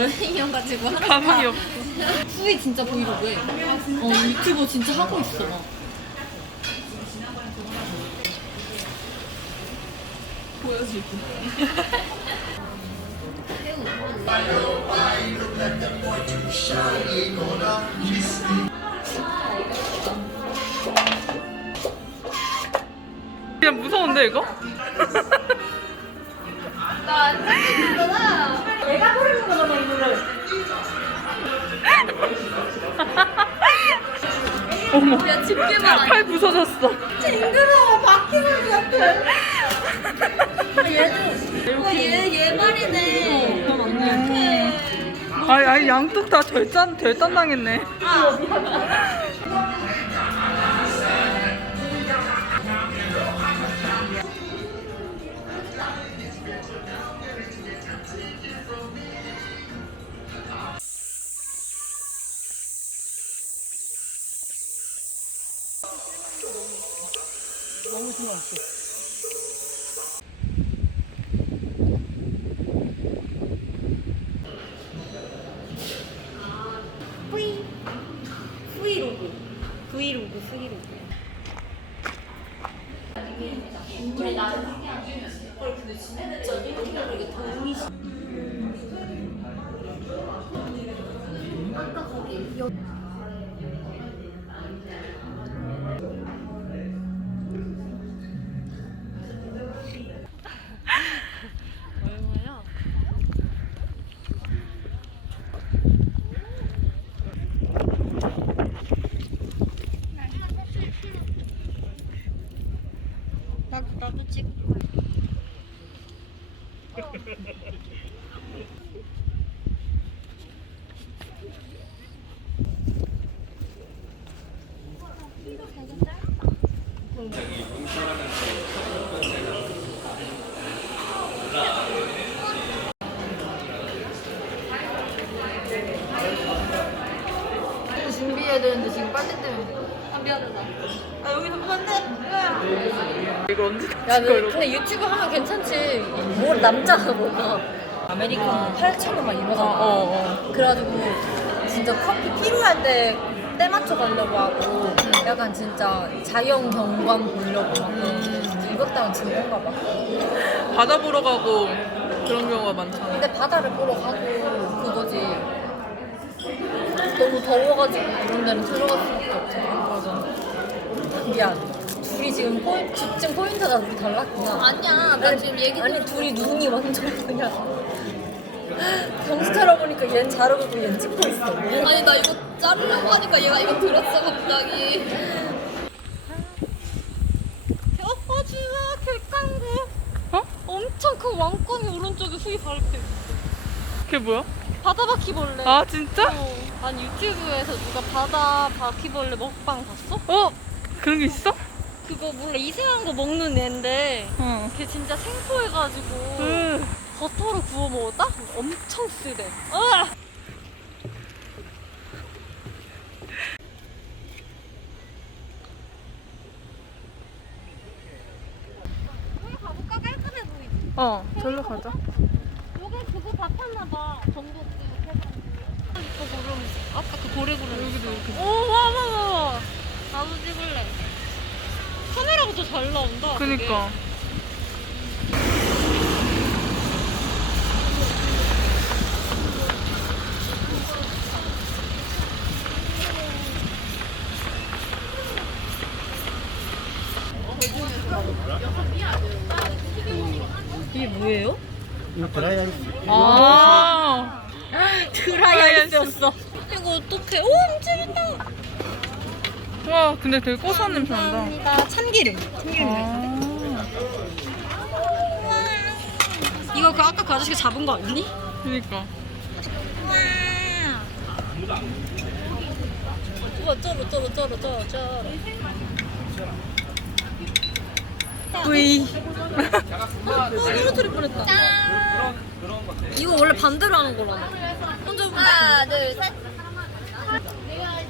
여행이어가지고 가방이 다- 없어. 후이 진짜 브이로그해. 어 유튜버 진짜 하고 있어. 막. 보여줄게. 그냥 무서운데 이거? 내가 부르는 거잖아 이 노래. 어머. 야 집게만 안. 팔 부서졌어. 징그러워 바퀴벌레 같아. 얘도 얘얘 말이네. 그럼 어떡해. 아니, 아니 양쪽 다 절단 절단 당했네. 후이 후이로그 브이로그 이게 도움이 아까 거기 여 얼마야? 나도 나도 찍을 거야. 준비해야 되는데 지금 빨리 때문에. 아 미안하다 아 여기서 안돼 이거 언제 야, 다 근데, 유튜브 하면 괜찮지. 뭐 남자가 뭐가. 아메리카노 8,000원 막 이러잖아. 어, 어, 그래가지고 진짜 커피 필요할 때 때 맞춰 가려고 하고 약간 진짜 자연 경관 보려고 막 음. 이것 때문에 진건가 봐. 바다 보러 가고 그런 경우가 많잖아. 근데 바다를 보러 가고 그거지. 너무 더워가지고 그런 데는 들어갈 수밖에 없잖아. 맞아. 미안. 둘이 지금 포인, 집중 포인트가 우리 달랐구나. 아니야, 나 지금 얘기 아니 둘이 눈이 완전 그냥 차려보니까 얜 자르고 있고 얜 찍고 있어 아니 나 이거 자르려고 하니까 얘가 이거 들었어 갑자기. 주아 귤깡구 어? 엄청 큰 왕ቋ미 오른쪽에 후이 펴 그게 뭐야? 바다 바퀴벌레 아 진짜? 어. 아니 유튜브에서 누가 바다 바퀴벌레 먹방 봤어? 어? 그런 게 있어? 그거 몰라 이상한 거 먹는 애인데 어. 걔 진짜 생포해가지고 으. 버터로 구워 먹었다? 엄청 쓰대 으아! 여기 가볼까? 깔끔해 보이지? 어, 절로 가자. 여기 그거 다 팠나봐 전복구 이거 구름 아까 그 고래구름 여기도 이렇게. 오 와 와 와 나도 찍을래 카메라가 더 잘 나온다 되게. 그니까. 이게 뭐예요? 이거 드라이 아. 드라이 아이스였어 이거 어떡해 오 있다 와, 근데 되게 고소한 냄새 난다. 감사합니다 참기름 참기름 아. 이거 그 아까 그 아저씨가 잡은 거 아니니? 그니까. 우와 쩌로 쩌로 쩌로 쩌로 쩌로 뿌이. 어 떨어뜨릴 뻔했다 이거 원래 반대로 하는 거라나 혼자 보면 하나, 둘, 셋.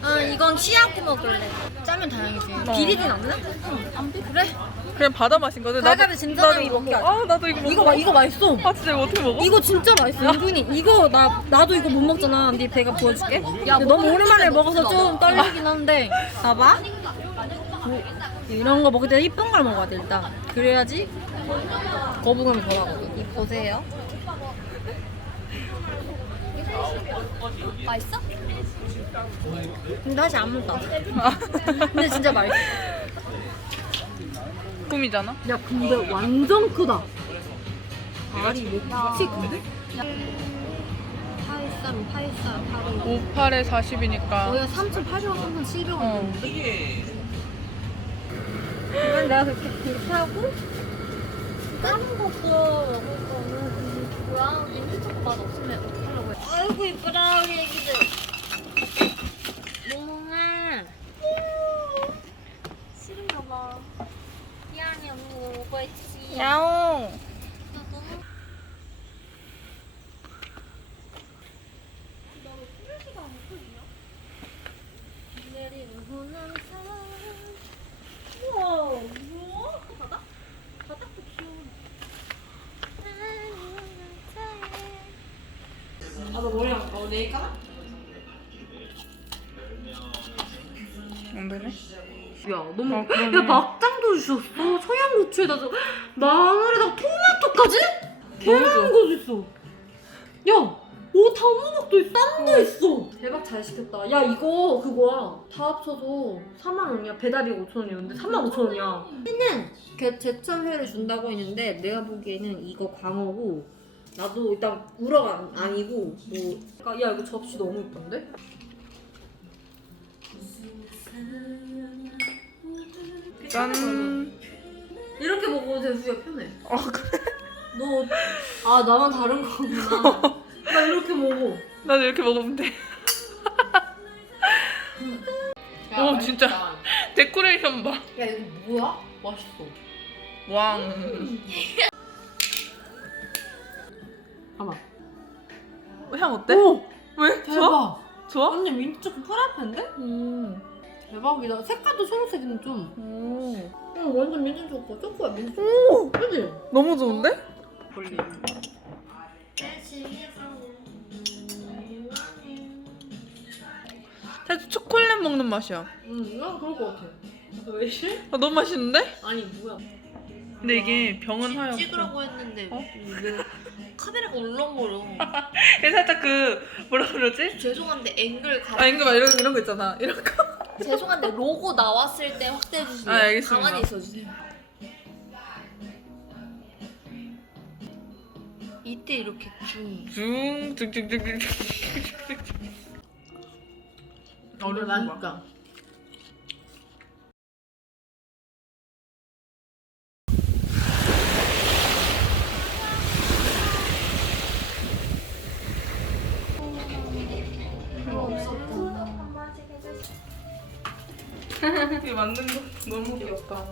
아 이건 취하고 먹을래. 짜면 다행이지. 어. 비리진 않나? 응, 안 비. 그래. 그냥 바다 맛인 거지? 달걀을 진짜 나도 이거 먹게 먹어. 하자. 아 나도 이거 먹어. 이거 봐, 이거 맛있어. 아 진짜 이거 어떻게 먹어? 이거 진짜 맛있어. 은근히 이거 나 나도 이거 못 먹잖아. 네 배가 보여줄게. 야, 너무 오랜만에 먹어서 좀 떨리긴 한데. 봐봐. 뭐, 이런 거 먹을 때 이쁜 걸 먹어야 돼 일단. 그래야지 거부감이 덜하거든. 이 보세요. 맛있어? 근데 다시 안 먹다. 아, 근데 진짜 맛있어. 꿈이잖아. 야 근데 완전 크다. 알이 뭐 혹시 근데? 83, 84, 82. 58에 40이니까. 거의 3,800원, 3,700원. 어. 이건 내가 그렇게 그렇게 하고 다른 것도 먹을 거는 뭐야? 민트 초코 맛 없으면 하려고 해? 아이고 이쁘다 우리 애기들. 몽아. 싫은가 봐. 미안해 엄마 먹고 있지. 야옹. 내리는 후는 산 우와 우와 바다? 바닥도 귀여워 아나 머리 안 감아 감아? 안 되네. 야 너무 아, 그러네. 야 막장도 주셨어 청양고추에다 저 마늘에다가 토마토까지? 계란도 있어 야 오, 단무닭도 있어, 쌈도 있어. 대박 잘 시켰다. 야, 이거 그거야. 다 합쳐서 4만 원이야. 배달이 5천 원이었는데 3만 5천 원이야. 얘는 걔 제철회를 준다고 했는데 내가 보기에는 이거 광어고 나도 일단 우럭 안, 아니고 뭐. 그러니까 야, 이거 접시 너무 이쁜데? 짠. 이렇게 먹어도 대수야 편해. 아 그래? 너, 아, 나만 다른 거구나. 나 이렇게 먹어. 나도 이렇게 먹으면 돼. 오 진짜 데코레이션 봐. 야, 이거 뭐야? 맛있어. 왕. 봐봐. 향 어때? 오! 왜? 좋아? 대박. 좋아? 완전 민트 초코 프라이팬데? 음. 대박이다. 색깔도 초록색이네 좀. 오. 응, 완전 민트 초코. 초코야 민트 초코. 오. 그지? 너무 좋은데? 볼리. 살짝 초콜릿 먹는 맛이야. 응, 난 그럴 것 같아. 왜 싫어? 아, 너무 맛있는데? 아니 뭐야? 근데 이게 병은 하얗고. 찍으라고 했는데 어? 왜 카메라가 울렁거려. 얘 살짝 그 뭐라 그러지? 죄송한데 앵글 가. 아 이거 막 이런 이런 거 있잖아. 이런 거. 죄송한데 로고 나왔을 때 확대해 주세요. 아, 알겠습니다. 가만히 있어 주세요. 이때 이렇게 쭉. 중 중 중 중 중. 어려운 거 이게 만든 거? 너무 귀엽다.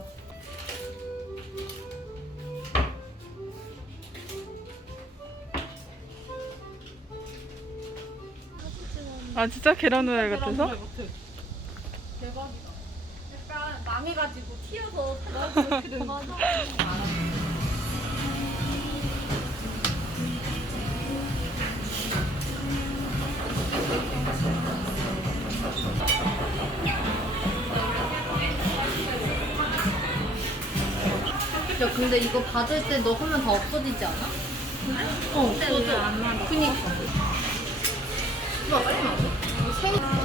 아 진짜 계란 후라이 같아서? 약간 망해가지고 튀어서 이렇 근데 이거 받을 때 너 하면 다 없어지지 않아? 어 없어져 그니까. 나 빨리 나와